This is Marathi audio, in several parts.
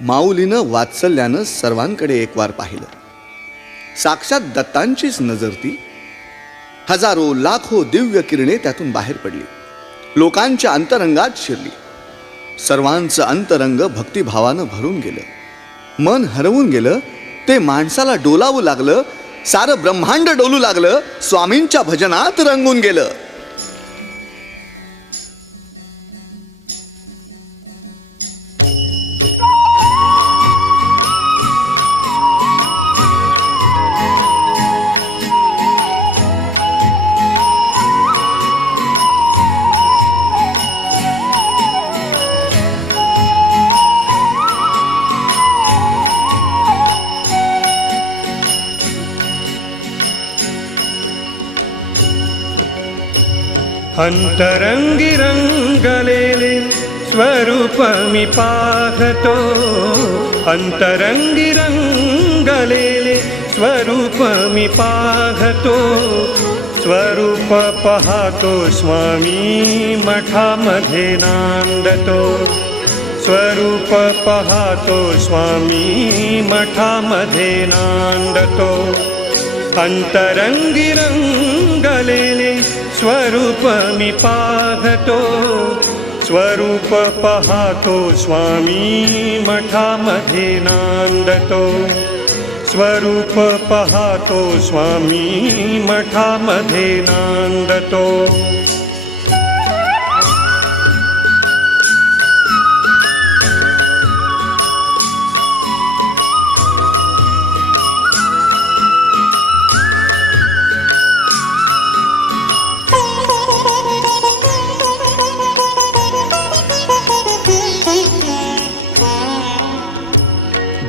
माऊलीनं वात्सल्यानं सर्वांकडे एकवार पाहिलं. साक्षात दत्तांचीच नजर ती. हजारो लाखो दिव्य किरणे त्यातून बाहेर पडली. लोकांच्या अंतरंगात शिरली. सर्वांचं अंतरंग भक्तिभावानं भरून गेलं. मन हरवून गेलं. ते माणसाला डोलावू लागलं. सारं ब्रह्मांड डोलू लागलं. स्वामींच्या भजनात रंगून गेलं. अन्तरङ्गीरङ्गलेले स्वरूपमिपाहतो मी स्वरूपमिपाहतो स्वरूपपहातो स्वामी मठामधेनान्दतो स्वरूपपहातो स्वामी मठामधेनान्दतो मधे अन्तरङ्गिरङ्गलेले स्वरूप पाहतो स्वरूप पाहतो स्वामी मठामध्ये नांदतो स्वरूप पाहतो स्वामी मठामध्ये नांदतो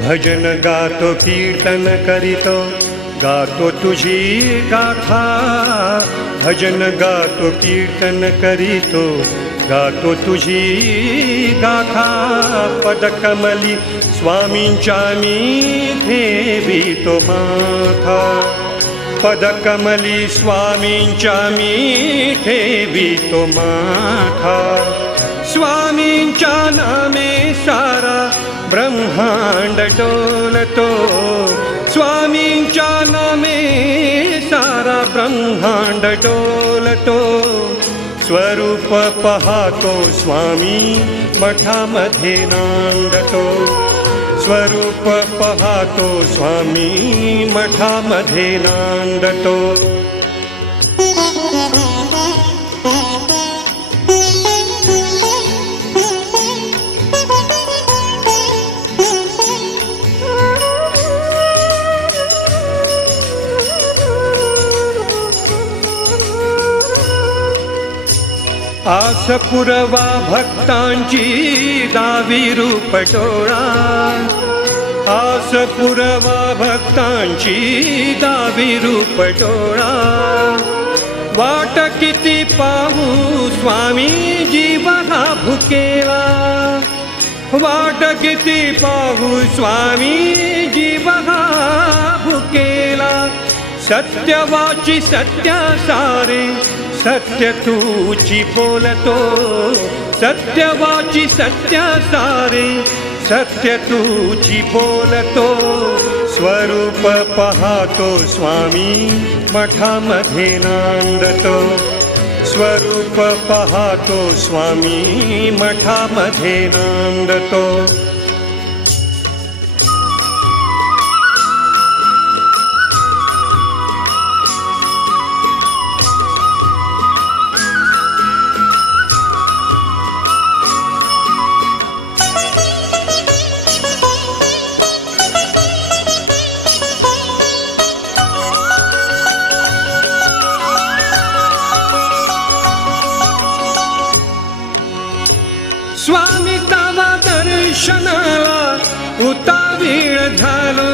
भजन गातो कीर्तन करीतो गातो तुझी गाथा. भजन गातो कीर्तन करीतो गातो तुझी गाथा. पदकमली स्वामींच्या मी ठेवितो माथा. पदकमली स्वामींच्या मी ठेवितो माथा. स्वामींच्या नामे सारा ब्रह्मांड डोलतो स्वामींच्या नामे सारा ब्रह्मांड डोलतो स्वरूप पाहतो स्वामी मठामध्ये नांदतो। स्वरूप पाहतो स्वामी मठामध्ये नांदतो आस पुरवा भक्तांची दावी रूपटोळा आस पुरवा भक्तांची दावी रूपटोळा वाट किती पाहू स्वामी जीवहा भुकेला वाट किती पाहू स्वामी जीवहा भुकेला सत्यवाची सत्य सारे सत्य तूची बोलतो सत्यवाची सत्य सारे सत्य तूची बोलतो स्वरूप पाहतो स्वामी मठामध्ये नांदतो स्वरूप पाहतो स्वामी मठामध्ये नांदतो स्वामी तावा दर्शनाला उतावीळ झालो.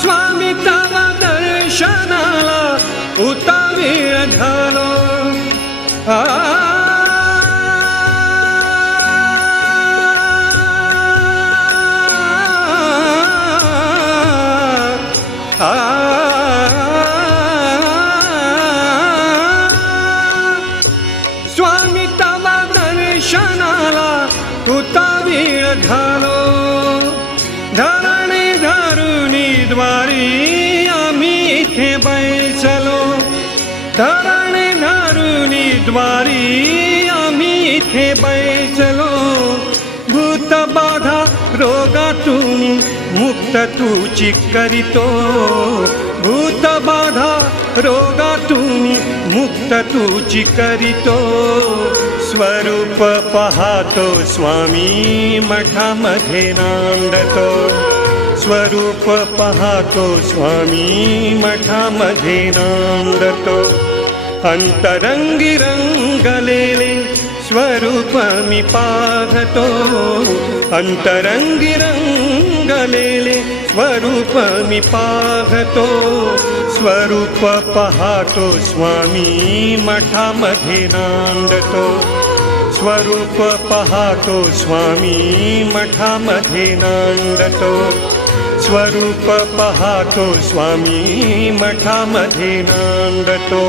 स्वामी तावा दर्शनाला उतावीळ झालो. आ धरणी द्वारी आम्ही इथे बैसलो धरण धरुणी द्वारी आम्ही इथे बैसलो भूत बाधा रोगातून मुक्त तुची करीतो भूत बाधा रोगातून मुक्त तुची करीतो स्वरूप पाहतो स्वामी मठामध्ये नांदतो स्वरूप पाहतो स्वामी मठामध्ये नांदतो. अंतरंगी रंगलेले स्वरूप मी पाहतो. अंतरंगी रंगलेले स्वरूप मी पाहतो. स्वरूप पाहतो स्वामी मठामध्ये नांदतो. स्वरूप पाहतो स्वामी मठामध्ये नांदतो. स्वरूप पाहतो स्वामी मठामध्ये नांदतो